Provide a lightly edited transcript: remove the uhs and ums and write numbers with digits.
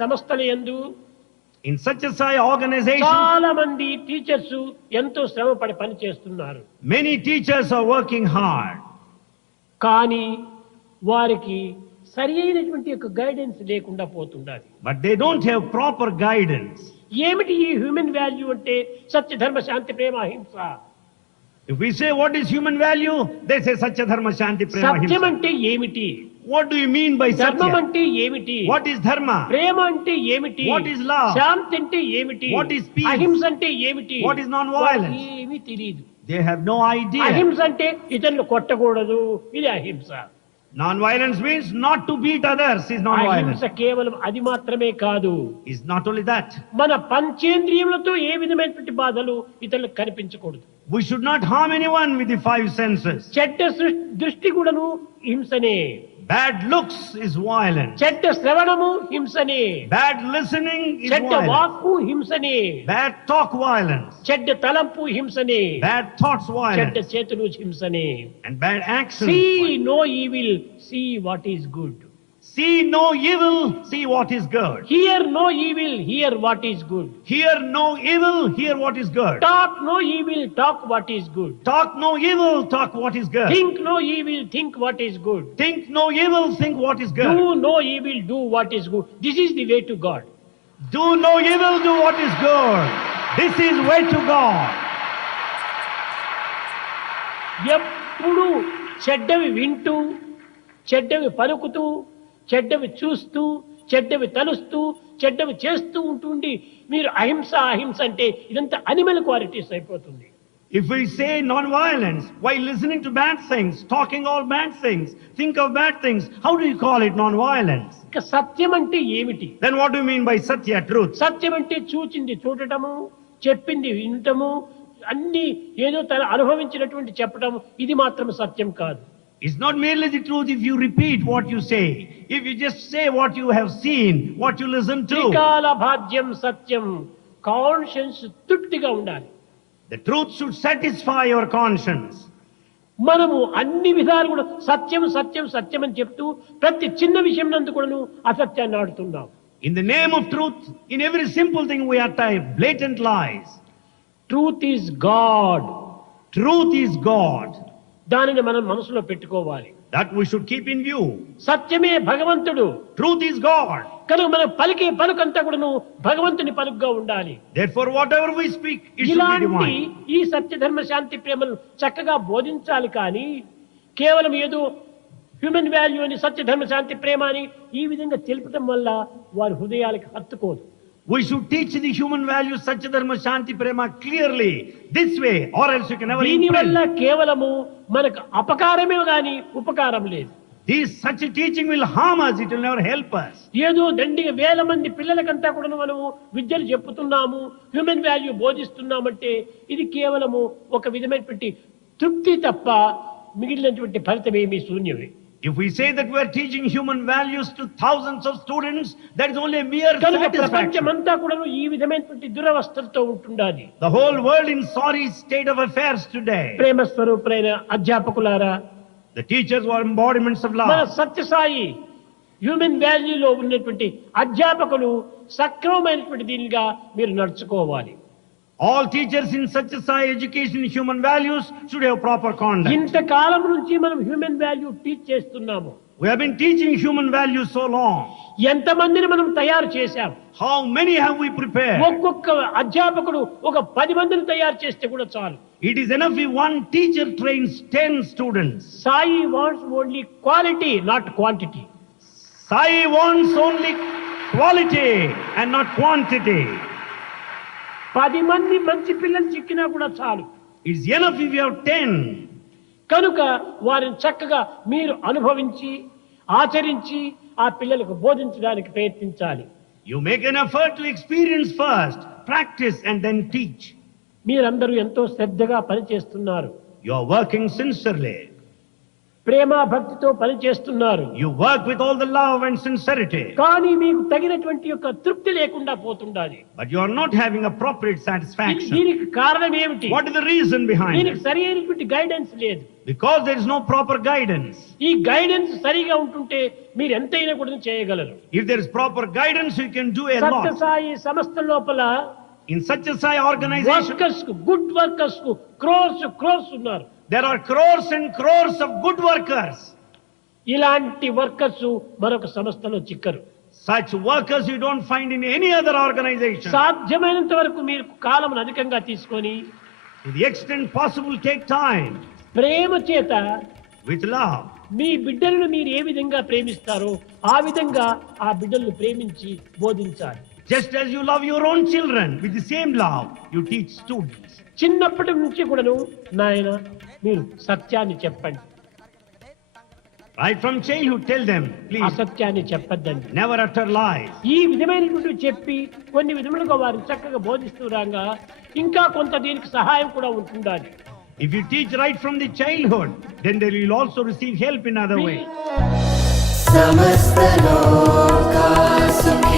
సంస్థల యందు In Satyasai organization, చాలా మంది టీచర్స్ ఎంతో శ్రమపడి పని చేస్తున్నారు. many teachers are working hard. కానీ వారికి సరైనటువంటి యొక్క గైడెన్స్ లేకుండా పోతుండాలి. But they don't have proper guidance. ఏమిటి ఈ హ్యూమన్ వాల్యూ అంటే? సత్య ధర్మ శాంతి ప్రేమ అహింస. If we say what is human value, they say Satya Dharma Shanti Prema Satyam Ahimsa. అంటే ఏమిటి? What do you mean by ధర్మం Satya? అంటే ఏమిటి? What is Dharma? ప్రేమ అంటే ఏమిటి? What is love? శాంతి అంటే ఏమిటి? What is peace? అహింస అంటే ఏమిటి? What is non-violence? వారికి ఏమీ తెలియదు. They have no idea. అహింస అంటే ఇతరులు కొట్టకూడదు, ఇది అహింస. Non-violence means not to beat others is అహింస non-violence. కేవలం అది మాత్రమే కాదు. Is not only that. మన పంచేంద్రియములతో ఏ విధమైనటువంటి బాధలు ఇతరులకు కనిపించకూడదు. We should not harm anyone with the five senses. చెడ్డ దృష్టి కూడాను హింసనే. Bad looks is violence. చెడ్డ శ్రవణము హింసనే. Bad listening is చెడ్డ violence. వాక్కు హింసనే. Bad talk violence. చెడ్డ తలంపు హింసనే. Bad thoughts చెడ్డ violence. చేతులు హింసనే. And bad actions. See no evil, see what is good. See no evil, see what is good. Hear no evil, hear what is good. Hear no evil, hear what is good. Talk no evil, talk what is good. Talk no evil, talk what is good. Think no evil, think what is good. Think no evil, think what is good. Do no evil, do what is good. This is the way to God. Do no evil, do what is good. This is way to God. ఎప్పుడు చెడ్డవి వింటూ, చెడ్డవి పలుకుతూ, చెడ్డవి చూస్తూ, చెడ్డవి తలుస్తూ, చెడ్డవి చేస్తూ ఉంటుండి మీరు అహింస అహింస అంటే ఇదంతా అనిమల్ క్వాలిటీస్ అయిపోతుంది. If we say non-violence while listening to bad things, talking all bad things, think of bad things, how do you call it non-violence? ఇక సత్యం అంటే ఏమిటి? Then what do you mean by Satya, truth? సత్యం అంటే చూచింది చూడటము, చెప్పింది వినటము, అన్ని ఏదో తన అనుభవించినటువంటి చెప్పటము, ఇది మాత్రం సత్యం కాదు. It's not merely the truth if you repeat what you say. If you just say what you have seen, what you listen to. త్రికాల భాగ్యం సత్యం. కాన్షియన్స్ తృప్తిగా ఉండాలి. The truth should satisfy your conscience. మనము అన్ని విధాలు కూడా సత్యం సత్యం సత్యం అని చెప్తూ ప్రతి చిన్న విషయం నందు కూడాను అసత్యాన్ని ఆడుతున్నాం. In the name of truth, in every simple thing we are tying blatant lies. Truth is God. Truth is God. దానిని మనం మనసులో పెట్టుకోవాలి. That we should keep in view. సత్యమే భగవంతుడు. Truth is God. కనుక మనం పలికే పలుకంతా కూడాను భగవంతుని పలుకుగా ఉండాలి. Therefore, whatever we speak, it should be ఇలాంటి divine. ఈ సత్య ధర్మ శాంతి ప్రేమను చక్కగా బోధించాలి. కానీ కేవలం ఏదో హ్యూమన్ వాల్యూ అని సత్య ధర్మ శాంతి ప్రేమ అని ఈ విధంగా తెలుపడం వల్ల వారి హృదయాలకు హత్తుకోదు. We should teach the human values Satya Dharma Shanti Prema clearly this way, or else you can never దీనివల్ల imprint. కేవలము మనకు అపకారమే గాని ఉపకారం లేదు. Such a teaching will harm us, it will never help us. ఏదో దండిగా వేల మంది పిల్లలకంతా కూడా మనము విద్యలు చెప్పుతున్నాము, హ్యూమన్ వాల్యూ బోధిస్తున్నామంటే ఇది కేవలము ఒక విధమైనటువంటి తృప్తి తప్ప మిగిలినటువంటి ఫలితం ఏమీ శూన్యమే. If we say that we are teaching human values to thousands of students, that is only a mere కనుక satisfaction. ప్రపంచమంతా కూడా ఈ విధమైనటువంటి దురవస్థలతో ఉంటుండాలి. The whole world in sorry state of affairs today. ప్రేమ స్వరూపులైన అధ్యాపకులారా, The teachers were embodiments of మన love. సత్యసాయి హ్యూమన్ వాల్యూలో ఉన్నటువంటి అధ్యాపకులు సక్రమమైనటువంటి దీనిగా మీరు నడుచుకోవాలి. All teachers in Satya Sai education human values should have proper conduct. ఇంతకాలం నుంచి మనం హ్యూమన్ వాల్యూ టీచ్ చేస్తున్నాము. We have been teaching human values so long. ఎంతమందిని మనం తయారు చేశాం? How many have we prepared? ఒక్కొక్క అధ్యాపకుడు ఒక 10 మందిని తయారు చేస్తే కూడా చాలు. It is enough if one teacher trains 10 students. Sai wants only quality, not quantity. Sai wants only quality and not quantity. 10 మంది మంచి పిల్లలు చిక్కినా కూడా చాలు. It's enough if you have 10. కనుక వారిని చక్కగా మీరు అనుభవించి ఆచరించి ఆ పిల్లలకు బోధించడానికి ప్రయత్నించాలి. You make an effort to experience first, practice and then teach. మీరందరూ ఎంతో శ్రద్ధగా పనిచేస్తున్నారు. You are working sincerely. ప్రేమ భక్తితో పని చేస్తున్నారు. You work with all the love and sincerity, కానీ మీకు తగినటువంటి యొక్క తృప్తి లేకుండా పోతుండాలి. but you are not having appropriate satisfaction. దీనికి కారణం ఏమిటి? What is the reason behind దీనికి it? సరి అయినటువంటి గైడెన్స్ లేదు. Because there is no proper guidance. ఈ గైడెన్స్ సరిగా ఉంటుంటే మీరు ఎంతైనా కూడా చేయగలరు. If there is proper guidance, you can do a lot. Sathya Sai సంస్థ లోపల In such a Sai organization, workers కు, గుడ్ వర్కర్స్ కు క్రోర్స్ ఉన్నారు. there are crores and crores of good workers. ఇలాంటి వర్కర్స్ మరొక సంస్థలో చిక్కరు. Such workers you don't find in any other organization. సాధ్యమైనంత వరకు మీరు కాలమును అధికంగా తీసుకొని To the extent possible, take time ప్రేమ చేత with love. మీ బిడ్డలను మీరు ఏ విధంగా ప్రేమిస్తారో ఆ విధంగా ఆ బిడ్డలను ప్రేమించి బోధించాలి. Just as you love your own children, with the same love, you teach students. చిన్నప్పటి నుంచి కూడాను నాయన మీరు సత్యాన్ని చెప్పండి, Right from childhood, tell them, please, అసత్యాన్ని చెప్పద్దండి. never utter lies. ఈ విధమైనటువంటి చెప్పి కొన్ని విధములుగా వారిని చక్కగా బోధిస్తూ రాగా ఇంకా కొంత దీనికి సహాయం కూడా ఉంటుండాలి. If you teach right from the childhood, then they will also receive help in other ways. समस्त लोका सुखिनो